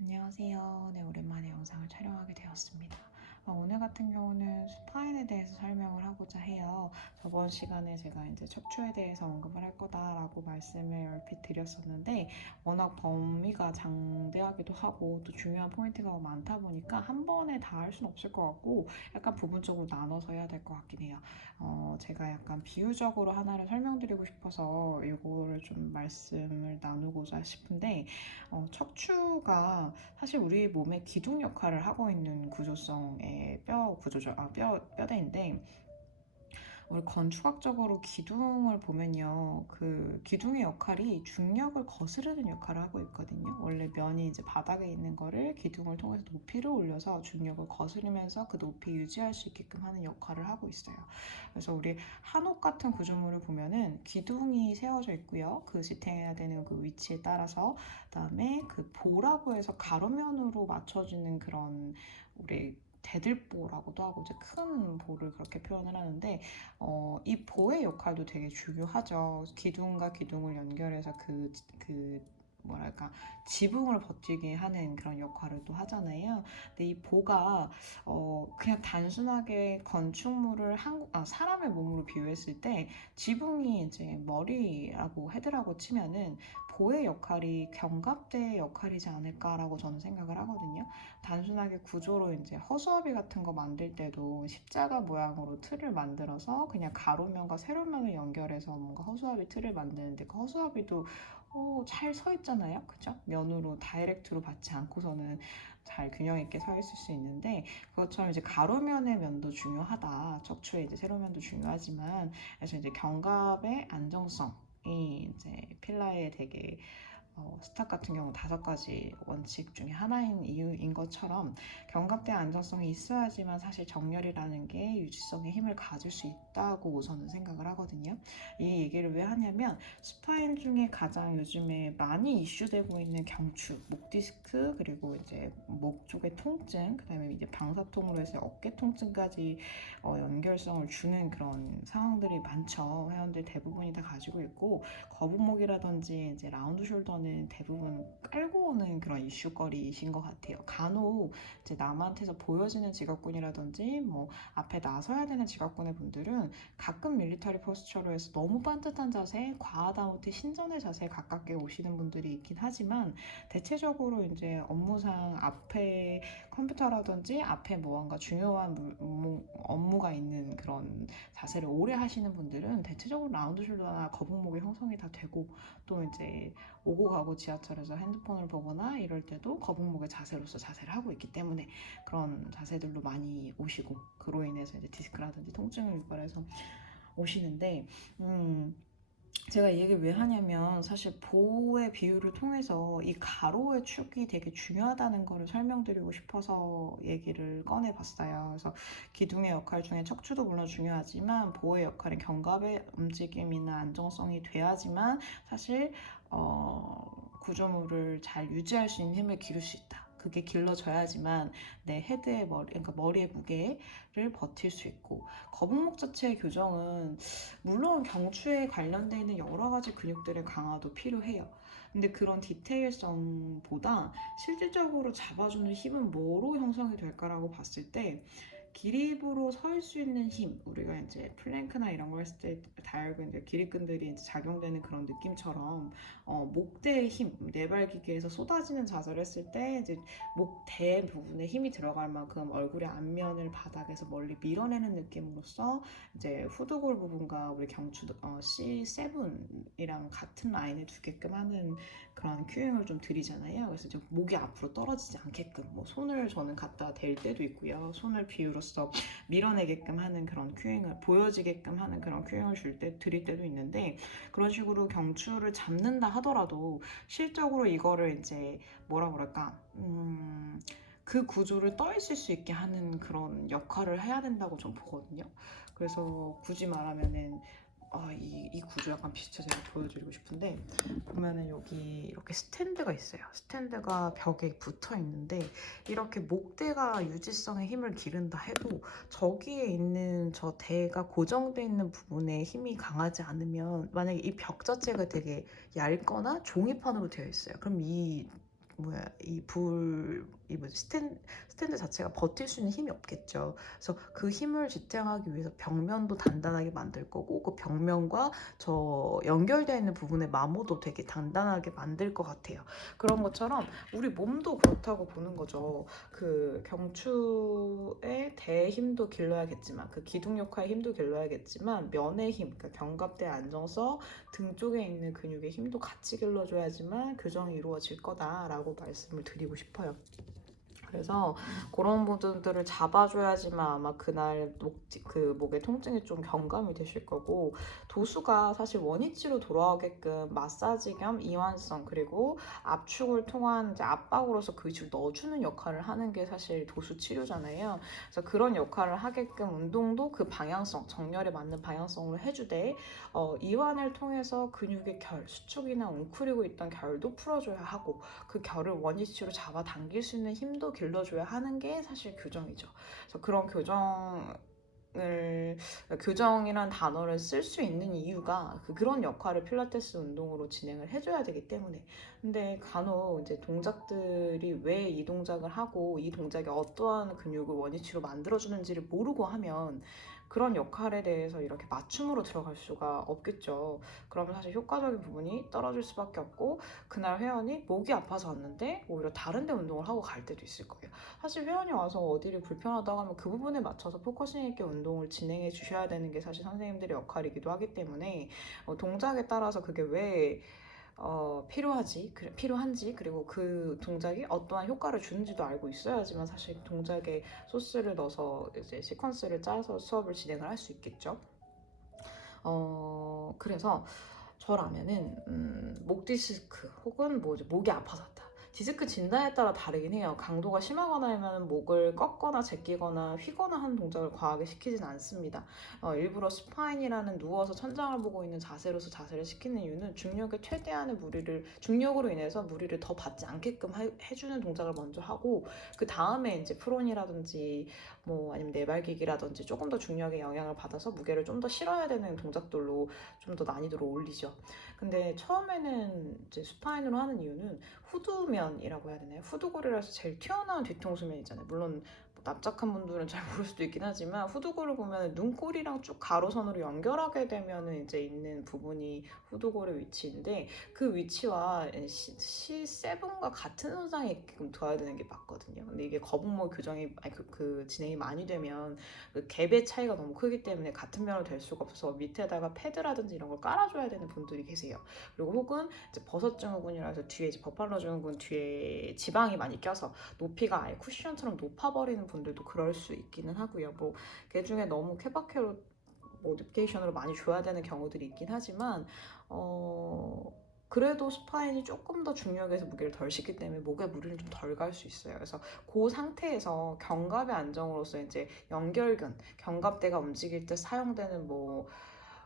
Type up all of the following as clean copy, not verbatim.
안녕하세요. 네, 오랜만에 영상을 촬영하게 되었습니다. 오늘 같은 경우는 스파인에 대해서 설명을 하고자 해요. 저번 시간에 제가 이제 척추에 대해서 언급을 할 거다라고 말씀을 얼핏 드렸었는데, 워낙 범위가 장대하기도 하고 또 중요한 포인트가 많다 보니까 한 번에 다 할 수는 없을 것 같고, 약간 부분적으로 나눠서 해야 될 것 같긴 해요. 제가 약간 비유적으로 하나를 설명드리고 싶어서 이거를 좀 말씀을 나누고자 싶은데, 척추가 사실 우리 몸의 기둥 역할을 하고 있는 구조성의 뼈 구조죠. 뼈대인데, 우리 건축학적으로 기둥을 보면요, 그 기둥의 역할이 중력을 거스르는 역할을 하고 있거든요. 원래 면이 이제 바닥에 있는 거를 기둥을 통해서 높이를 올려서 중력을 거스르면서 그 높이 유지할 수 있게끔 하는 역할을 하고 있어요. 그래서 우리 한옥 같은 구조물을 보면은 기둥이 세워져 있고요. 그 지탱해야 되는 그 위치에 따라서, 그다음에 그 보라고 해서 가로면으로 맞춰지는 그런 우리 대들보라고도 하고, 이제 큰 보를 그렇게 표현을 하는데, 이 보의 역할도 되게 중요하죠. 기둥과 기둥을 연결해서 뭐랄까, 지붕을 버티게 하는 그런 역할을 또 하잖아요. 근데 이 보가 그냥 단순하게 건축물을 사람의 몸으로 비유했을 때, 지붕이 이제 머리라고 헤드라고 치면은 보의 역할이 견갑대의 역할이지 않을까라고 저는 생각을 하거든요. 단순하게 구조로 이제 허수아비 같은 거 만들 때도 십자가 모양으로 틀을 만들어서 그냥 가로면과 세로면을 연결해서 뭔가 허수아비 틀을 만드는데, 그 허수아비도 잘 서 있잖아요. 그죠? 면으로 다이렉트로 받지 않고서는 잘 균형 있게 서 있을 수 있는데, 그것처럼 이제 가로면의 면도 중요하다. 척추의 이제 세로면도 중요하지만, 그래서 이제 견갑의 안정성이 이제 필라의 되게 스탁 같은 경우 5가지 원칙 중에 하나인 이유인 것처럼, 견갑대 안정성이 있어야지만 사실 정렬이라는 게 유지성의 힘을 가질 수 있다고 우선은 생각을 하거든요. 이 얘기를 왜 하냐면, 스파인 중에 가장 요즘에 많이 이슈되고 있는 경추, 목 디스크, 그리고 이제 목 쪽의 통증, 그다음에 이제 방사통으로 해서 어깨 통증까지 연결성을 주는 그런 상황들이 많죠. 회원들 대부분이 다 가지고 있고, 거북목이라든지 이제 라운드 숄더는 대부분 깔고 오는 그런 이슈거리이신 것 같아요. 간혹 이제 남한테서 보여지는 직업군이라든지 뭐 앞에 나서야 되는 직업군의 분들은 가끔 밀리터리 포스처로 해서 너무 반듯한 자세, 과하다 못해 신전의 자세에 가깝게 오시는 분들이 있긴 하지만, 대체적으로 이제 업무상 앞에 컴퓨터라든지 앞에 무언가 중요한 업무가 있는 그런 자세를 오래 하시는 분들은 대체적으로 라운드 숄더나 거북목의 형성이 다 되고, 또 이제 오고 가고 지하철에서 핸드폰을 보거나 이럴 때도 거북목의 자세로서 자세를 하고 있기 때문에 그런 자세들로 많이 오시고, 그로 인해서 이제 디스크라든지 통증을 유발해서 오시는데, 제가 이 얘기를 왜 하냐면, 사실 보호의 비율을 통해서 이 가로의 축이 되게 중요하다는 거를 설명드리고 싶어서 얘기를 꺼내봤어요. 그래서 기둥의 역할 중에 척추도 물론 중요하지만, 보호의 역할은 견갑의 움직임이나 안정성이 돼야지만 사실 구조물을 잘 유지할 수 있는 힘을 기를 수 있다. 그게 길러져야지만 내 헤드의 그러니까 머리의 무게를 버틸 수 있고, 거북목 자체의 교정은 물론 경추에 관련되어 있는 여러 가지 근육들의 강화도 필요해요. 근데 그런 디테일성보다 실질적으로 잡아주는 힘은 뭐로 형성이 될까라고 봤을 때, 기립으로 설 수 있는 힘, 우리가 이제 플랭크나 이런 걸 했을 때 다 알고 있는데, 기립근들이 이제 작용되는 그런 느낌처럼, 목대의 힘, 내발기계에서 쏟아지는 자세를 했을 때 이제 목대 부분에 힘이 들어갈 만큼 얼굴의 앞면을 바닥에서 멀리 밀어내는 느낌으로써 이제 후두골 부분과 우리 경추 C7이랑 같은 라인에 두게끔 하는 그런 큐잉을 좀 드리잖아요. 그래서 이제 목이 앞으로 떨어지지 않게끔, 뭐 손을 저는 갖다 댈 때도 있고요. 손을 비유로써 밀어내게끔 하는 그런 큐잉을, 보여지게끔 하는 그런 큐잉을 드릴 때도 있는데, 그런 식으로 경추를 잡는다 하더라도 실적으로 이거를 이제 뭐라 그럴까, 그 구조를 떠 있을 수 있게 하는 그런 역할을 해야 된다고 전 보거든요. 그래서 굳이 말하면은 이 구조 약간 비슷해서 보여드리고 싶은데, 보면은 여기 이렇게 스탠드가 있어요. 스탠드가 벽에 붙어 있는데, 이렇게 목대가 유지성에 힘을 기른다 해도 저기에 있는 저 대가 고정되어 있는 부분에 힘이 강하지 않으면, 만약에 이 벽 자체가 되게 얇거나 종이판으로 되어 있어요. 그럼 이 이 뭐지 스탠드 자체가 버틸 수 있는 힘이 없겠죠. 그래서 그 힘을 지탱하기 위해서 벽면도 단단하게 만들 거고, 그 벽면과 저 연결되어 있는 부분의 마모도 되게 단단하게 만들 것 같아요. 그런 것처럼 우리 몸도 그렇다고 보는 거죠. 그 경추의 대 힘도 길러야겠지만, 그 기둥 역할의 힘도 길러야겠지만, 면의 힘, 그러니까 견갑대 안정성, 등 쪽에 있는 근육의 힘도 같이 길러줘야지만 교정이 이루어질 거다라고 말씀을 드리고 싶어요. 그래서 그런 부분들을 잡아줘야지만 아마 그날 목의 통증이 좀 경감이 되실 거고, 도수가 사실 원위치로 돌아오게끔 마사지 겸 이완성 그리고 압축을 통한 이제 압박으로서 그 위치로 넣어주는 역할을 하는 게 사실 도수 치료잖아요. 그래서 그런 역할을 하게끔 운동도 그 방향성, 정렬에 맞는 방향성으로 해주되, 이완을 통해서 근육의 결, 수축이나 웅크리고 있던 결도 풀어줘야 하고, 그 결을 원위치로 잡아당길 수 있는 힘도 길러줘야 하는 게 사실 교정이죠. 그래서 그런 교정이란 단어를 쓸 수 있는 이유가 그런 역할을 필라테스 운동으로 진행을 해줘야 되기 때문에. 근데 간혹 이제 동작들이 왜 이 동작을 하고 이 동작이 어떠한 근육을 원위치로 만들어주는지를 모르고 하면 그런 역할에 대해서 이렇게 맞춤으로 들어갈 수가 없겠죠. 그러면 사실 효과적인 부분이 떨어질 수밖에 없고, 그날 회원이 목이 아파서 왔는데 오히려 다른 데 운동을 하고 갈 때도 있을 거예요. 사실 회원이 와서 어디를 불편하다고 하면 그 부분에 맞춰서 포커싱 있게 운동을 진행해 주셔야 되는 게 사실 선생님들의 역할이기도 하기 때문에, 동작에 따라서 그게 왜 필요한지, 그리고 그 동작이 어떠한 효과를 주는지도 알고 있어야지만 사실 동작에 소스를 넣어서 이제 시퀀스를 짜서 수업을 진행을 할 수 있겠죠. 그래서 저라면은 목 디스크 혹은 목이 아파서 왔다. 디스크 진단에 따라 다르긴 해요. 강도가 심하거나 하면 목을 꺾거나 제끼거나 휘거나 하는 동작을 과하게 시키진 않습니다. 일부러 스파인이라는 누워서 천장을 보고 있는 자세로서 자세를 시키는 이유는 중력으로 인해서 무리를 더 받지 않게끔 해주는 동작을 먼저 하고, 그 다음에 이제 프론이라든지 아니면 내발기기라든지 조금 더 중력의 영향을 받아서 무게를 좀 더 실어야 되는 동작들로 좀 더 난이도를 올리죠. 근데 처음에는 이제 수파인으로 하는 이유는 후두면이라고 해야 되나요? 후두골이라서 제일 튀어나온 뒤통수면 있잖아요. 물론 납작한 분들은 잘 모를 수도 있긴 하지만, 후두골을 보면 눈꼬리랑 쭉 가로선으로 연결하게 되면 이제 있는 부분이 후두골의 위치인데, 그 위치와 C7과 같은 손상이 있게끔 둬야 되는 게 맞거든요. 근데 이게 거북목 교정이 그 진행이 많이 되면 그 갭의 차이가 너무 크기 때문에 같은 면으로 될 수가 없어서 밑에다가 패드라든지 이런 걸 깔아줘야 되는 분들이 계세요. 그리고 혹은 이제 버섯 증후군이라 해서 뒤에 이제 버팔로 증후군 뒤에 지방이 많이 껴서 높이가 아예 쿠션처럼 높아버리는 분들도 그럴 수 있기는 하고요. 그 중에 너무 케바케로 모디피케이션으로 많이 줘야 되는 경우들이 있긴 하지만, 그래도 스파인이 조금 더 중력에서 무게를 덜 싣기 때문에 목에 무리를 좀 덜 갈 수 있어요. 그래서 그 상태에서 견갑의 안정으로서 이제 연결근, 견갑대가 움직일 때 사용되는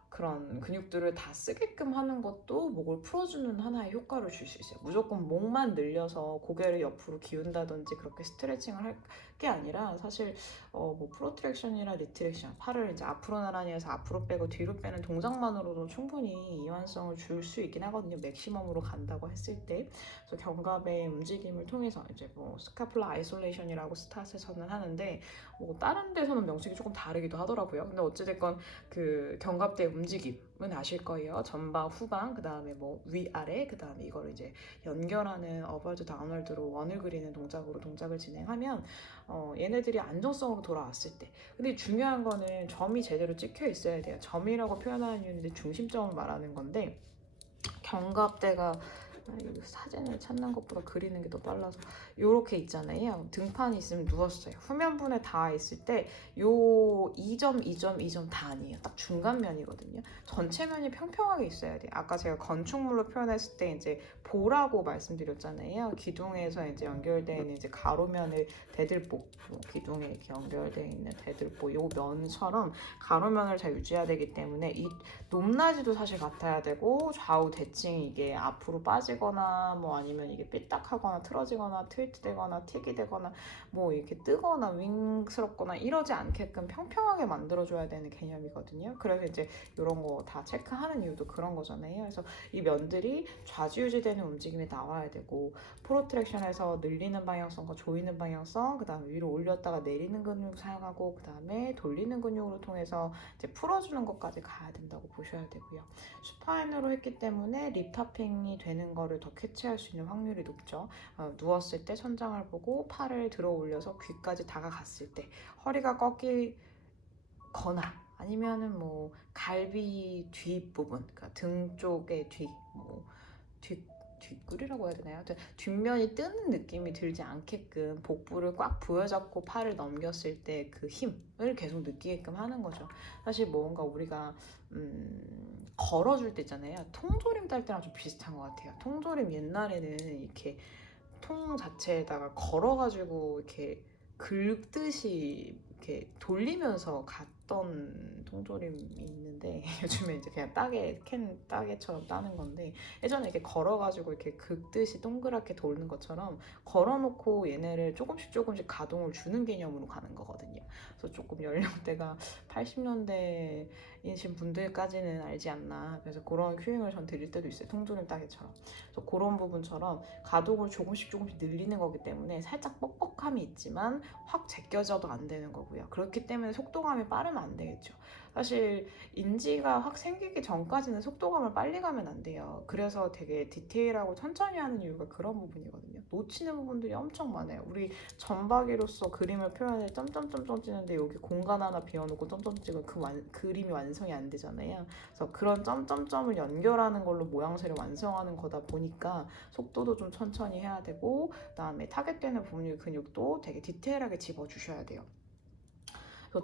그런 근육들을 다 쓰게끔 하는 것도 목을 풀어주는 하나의 효과를 줄 수 있어요. 무조건 목만 늘려서 고개를 옆으로 기운다든지 그렇게 스트레칭을 할 게 아니라, 사실 프로트랙션이나 리트랙션, 팔을 이제 앞으로 나란히 해서 앞으로 빼고 뒤로 빼는 동작만으로도 충분히 이완성을 줄 수 있긴 하거든요. 맥시멈으로 간다고 했을 때. 그래서 견갑의 움직임을 통해서 이제 스카플라 아이솔레이션이라고 스타트에서는 하는데, 다른 데서는 명칭이 조금 다르기도 하더라고요. 근데 어찌됐건 그 견갑대 움직임은 아실 거예요. 전방, 후방, 그 다음에 위아래, 그 다음에 이거를 이제 연결하는 어버드 다운월드로 원을 그리는 동작을 진행하면 얘네들이 안정성으로 돌아왔을 때. 근데 중요한 거는 점이 제대로 찍혀 있어야 돼요. 점이라고 표현하는 이유는 중심점을 말하는 건데, 견갑대가 사진을 찾는 것보다 그리는 게 더 빨라서 요렇게 있잖아요. 등판이 있으면 누웠어요. 후면분에 닿아 있을 때 요 2점, 2점, 2점 다 아니에요. 딱 중간면이거든요. 전체 면이 평평하게 있어야 돼요. 아까 제가 건축물로 표현했을 때 이제 보라고 말씀드렸잖아요. 기둥에서 이제 연결되어 있는 이제 가로면을 대들보, 기둥에 이렇게 연결되어 있는 대들보, 요 면처럼 가로면을 잘 유지해야 되기 때문에 이 높낮이도 사실 같아야 되고, 좌우 대칭이 이게 앞으로 빠지고 빠지거나 뭐 아니면 이게 삐딱하거나 틀어지거나 트위트되거나 틱이 되거나 뭐 이렇게 뜨거나 윙스럽거나 이러지 않게끔 평평하게 만들어줘야 되는 개념이거든요. 그래서 이제 이런 거 다 체크하는 이유도 그런 거잖아요. 그래서 이 면들이 좌지우지되는 움직임이 나와야 되고, 프로트랙션에서 늘리는 방향성과 조이는 방향성, 그 다음에 위로 올렸다가 내리는 근육 사용하고, 그 다음에 돌리는 근육으로 통해서 이제 풀어주는 것까지 가야 된다고 보셔야 되고요. 슈파인으로 했기 때문에 립타핑이 되는 거를 더 캐치할 수 있는 확률이 높죠. 누웠을 때 천장을 보고 팔을 들어 올려서 귀까지 다가갔을 때 허리가 꺾이거나 아니면은 뭐 갈비 뒷부분, 그러니까 등 쪽의 뒷구리라고 해야 되나요? 뒷면이 뜨는 느낌이 들지 않게끔 복부를 꽉 부여잡고 팔을 넘겼을 때 그 힘을 계속 느끼게끔 하는 거죠. 사실 뭔가 우리가 걸어줄 때 있잖아요. 통조림 딸 때랑 좀 비슷한 것 같아요. 통조림 옛날에는 이렇게 통 자체에다가 걸어가지고 이렇게 긁듯이 이렇게 돌리면서 갔던 통조림이 있는데 요즘에 이제 그냥 캔 따개처럼 따는 건데, 예전에 이렇게 걸어가지고 이렇게 긁듯이 동그랗게 돌는 것처럼 걸어놓고 얘네를 조금씩 가동을 주는 개념으로 가는 거거든요. 그래서 조금 연령대가 80년대이신 분들까지는 알지 않나. 그래서 그런 큐잉을 전 드릴 때도 있어요. 통조림 따개처럼. 그래서 그런 부분처럼 가동을 조금씩 늘리는 거기 때문에 살짝 뻑뻑함이 있지만 확 제껴져도 안 되는 거고요. 그렇기 때문에 속도감이 빠르면 안 되겠죠. 사실 인지가 확 생기기 전까지는 속도감을 빨리 가면 안 돼요. 그래서 되게 디테일하고 천천히 하는 이유가 그런 부분이거든요. 놓치는 부분들이 엄청 많아요. 우리 점박이로서 그림을 표현해 점점점점 찍는데 여기 공간 하나 비워놓고 점점 찍으면 그림이 완성이 안 되잖아요. 그래서 그런 점점점을 연결하는 걸로 모양새를 완성하는 거다 보니까 속도도 좀 천천히 해야 되고, 그다음에 타겟되는 부분의 근육도 되게 디테일하게 집어주셔야 돼요.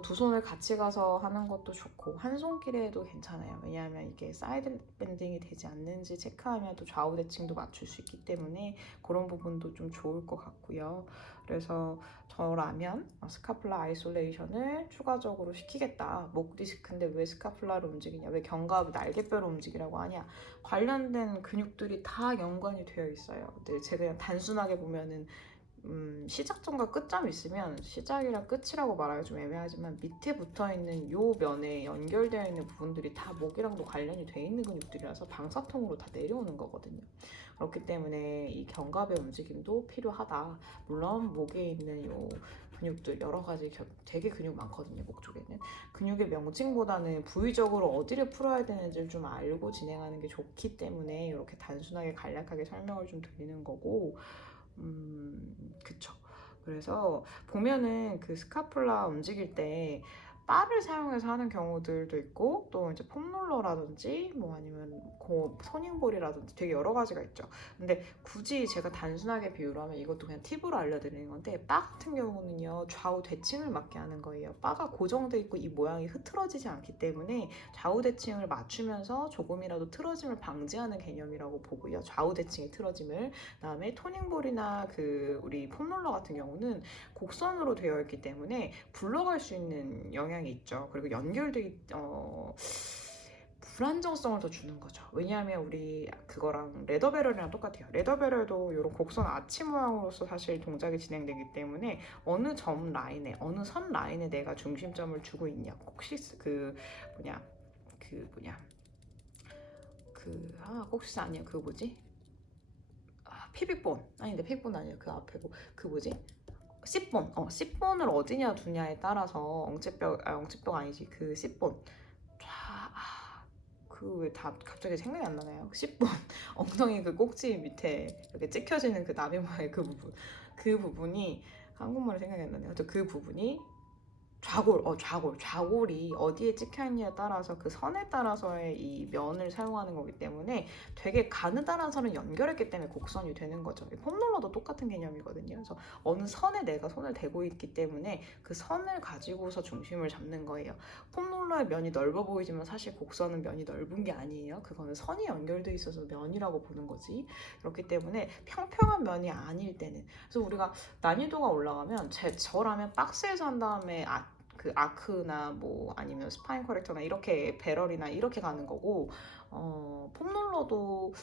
두 손을 같이 가서 하는 것도 좋고 한 손길에 해도 괜찮아요. 왜냐하면 이게 사이드 밴딩이 되지 않는지 체크하면 또 좌우 대칭도 맞출 수 있기 때문에 그런 부분도 좀 좋을 것 같고요. 그래서 저라면 스카플라 아이솔레이션을 추가적으로 시키겠다. 목 디스크인데 왜 스카플라를 움직이냐, 왜 견갑 날개뼈를 움직이라고 하냐, 관련된 근육들이 다 연관이 되어 있어요. 근데 제가 그냥 단순하게 보면은 시작점과 끝점이 있으면 시작이랑 끝이라고 말하기 좀 애매하지만 밑에 붙어있는 요 면에 연결되어 있는 부분들이 다 목이랑도 관련이 돼 있는 근육들이라서 방사통으로 다 내려오는 거거든요. 그렇기 때문에 이 견갑의 움직임도 필요하다. 물론 목에 있는 요 근육들 여러 가지 되게 근육 많거든요. 목 쪽에는 근육의 명칭보다는 부위적으로 어디를 풀어야 되는지를 좀 알고 진행하는 게 좋기 때문에 이렇게 단순하게 간략하게 설명을 좀 드리는 거고, 그쵸. 그래서 보면은 그 스카플라 움직일 때 바를 사용해서 하는 경우들도 있고, 또 이제 폼롤러라든지 뭐 아니면 선잉볼이라든지 되게 여러 가지가 있죠. 근데 굳이 제가 단순하게 비유를 하면 이것도 그냥 팁으로 알려드리는 건데, 바 같은 경우는요 좌우 대칭을 맞게 하는 거예요. 바가 고정돼 있고 이 모양이 흐트러지지 않기 때문에 좌우 대칭을 맞추면서 조금이라도 틀어짐을 방지하는 개념이라고 보고요. 좌우 대칭의 틀어짐을. 그다음에 토닝볼이나 우리 폼롤러 같은 경우는 곡선으로 되어 있기 때문에 굴러갈 수 있는 영향이 있죠. 그리고 불안정성을 더 주는 거죠. 왜냐하면 우리 그거랑 레더배럴이랑 똑같아요. 레더배럴도 이런 곡선 아치 모양으로서 사실 동작이 진행되기 때문에 어느 선 라인에 내가 중심점을 주고 있냐, 꼭시스 꼭시스 아니야, 피빅본 아닌데, 픽본 아니야, 그 앞에고 C본을 어디냐 두냐에 따라서 엉치뼈 아니지, 그 C본 왜 다 갑자기 생각이 안 나나요? C본 엉덩이 그 꼭지 밑에 이렇게 찍혀지는 그 나비 모양의 그 부분이 한국말이 생각이 안 나네요. 그 부분이 좌골이 어디에 찍혀있냐에 따라서 그 선에 따라서의 이 면을 사용하는 거기 때문에 되게 가느다란 선을 연결했기 때문에 곡선이 되는 거죠. 폼롤러도 똑같은 개념이거든요. 그래서 어느 선에 내가 손을 대고 있기 때문에 그 선을 가지고서 중심을 잡는 거예요. 폼롤러의 면이 넓어 보이지만 사실 곡선은 면이 넓은 게 아니에요. 그거는 선이 연결돼 있어서 면이라고 보는 거지. 그렇기 때문에 평평한 면이 아닐 때는, 그래서 우리가 난이도가 올라가면 저라면 박스에서 한 다음에 그 아크나 뭐 아니면 스파인 커렉터나 이렇게 배럴이나 이렇게 가는 거고, 폼롤러도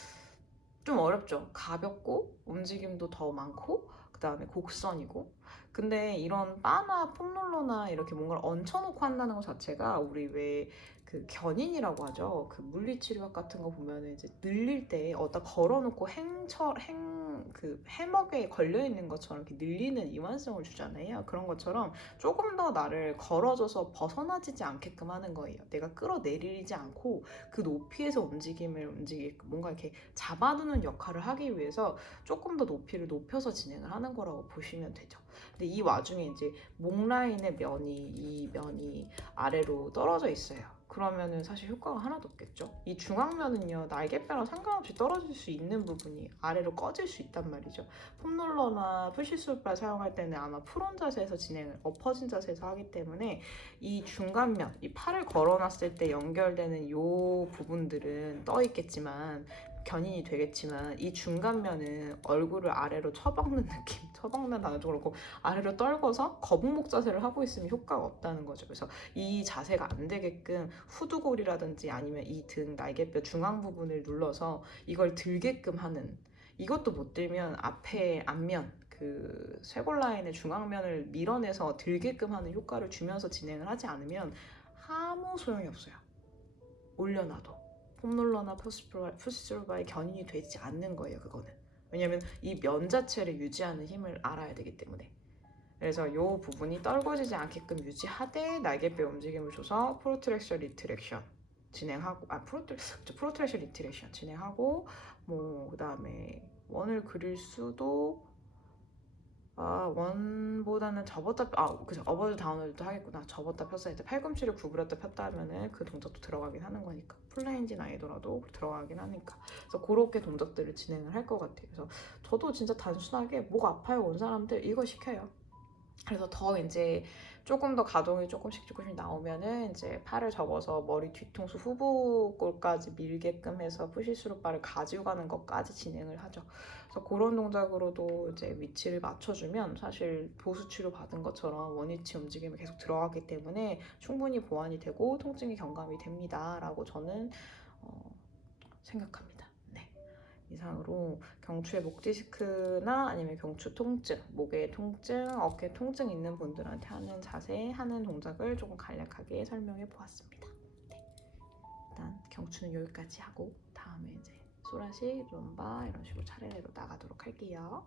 좀 어렵죠. 가볍고 움직임도 더 많고 그 다음에 곡선이고. 근데 이런 바나 폼롤러나 이렇게 뭔가를 얹혀놓고 한다는 것 자체가 우리 왜 그 견인이라고 하죠. 그 물리치료학 같은 거 보면은 이제 늘릴 때 어디다 걸어놓고 그 해먹에 걸려 있는 것처럼 이렇게 늘리는 이완성을 주잖아요. 그런 것처럼 조금 더 나를 걸어줘서 벗어나지지 않게끔 하는 거예요. 내가 끌어내리지 않고 그 높이에서 움직이게끔 뭔가 이렇게 잡아두는 역할을 하기 위해서 조금 더 높이를 높여서 진행을 하는 거라고 보시면 되죠. 근데 이 와중에 이제 목 라인의 이 면이 아래로 떨어져 있어요. 그러면은 사실 효과가 하나도 없겠죠. 이 중앙면은요, 날개뼈랑 상관없이 떨어질 수 있는 부분이 아래로 꺼질 수 있단 말이죠. 폼롤러나 푸시술발 사용할 때는 아마 프론 자세에서 진행을 엎어진 자세에서 하기 때문에 이 중간면, 이 팔을 걸어놨을 때 연결되는 요 부분들은 떠 있겠지만 견인이 되겠지만 이 중간면은 얼굴을 아래로 처박는 느낌, 처박는다는 좀 그렇고 아래로 떨궈서 거북목 자세를 하고 있으면 효과가 없다는 거죠. 그래서 이 자세가 안 되게끔 후두골이라든지 아니면 이 등 날개뼈 중앙 부분을 눌러서 이걸 들게끔 하는, 이것도 못 들면 앞에 앞면 그 쇄골 라인의 중앙면을 밀어내서 들게끔 하는 효과를 주면서 진행을 하지 않으면 아무 소용이 없어요. 올려놔도 폼롤러나 푸시롤바의 견인이 되지 않는 거예요. 그거는 왜냐면 이 면 자체를 유지하는 힘을 알아야 되기 때문에. 그래서 이 부분이 떨궈지지 않게끔 유지하되 날개뼈 움직임을 줘서 프로트랙션 리트랙션 진행하고, 프로트랙션 리트랙션 진행하고, 뭐 그 다음에 원을 그릴 수도, 원보다는 그죠, 어버드 다운월드도 하겠구나. 접었다 폈을 때 팔꿈치를 구부렸다 폈다 하면은 그 동작도 들어가긴 하는 거니까, 플레인진 아니더라도 들어가긴 하니까. 그래서 그렇게 동작들을 진행을 할 것 같아요. 그래서 저도 진짜 단순하게 목 아파요 온 사람들 이거 시켜요. 그래서 더 이제 조금 더 가동이 조금씩 나오면은 이제 팔을 접어서 머리 뒤통수 후부골까지 밀게끔 해서 푸시스루바를 가지고 가는 것까지 진행을 하죠. 그래서 그런 동작으로도 이제 위치를 맞춰주면 사실 보수 치료 받은 것처럼 원위치 움직임이 계속 들어가기 때문에 충분히 보완이 되고 통증이 경감이 됩니다라고 저는 생각합니다. 네. 이상으로 경추의 목 디스크나 아니면 경추 통증, 목의 통증, 어깨 통증 있는 분들한테 하는 자세, 하는 동작을 조금 간략하게 설명해 보았습니다. 네. 일단 경추는 여기까지 하고 다음에 이제 소라식, 룸바 이런 식으로 차례대로 나가도록 할게요.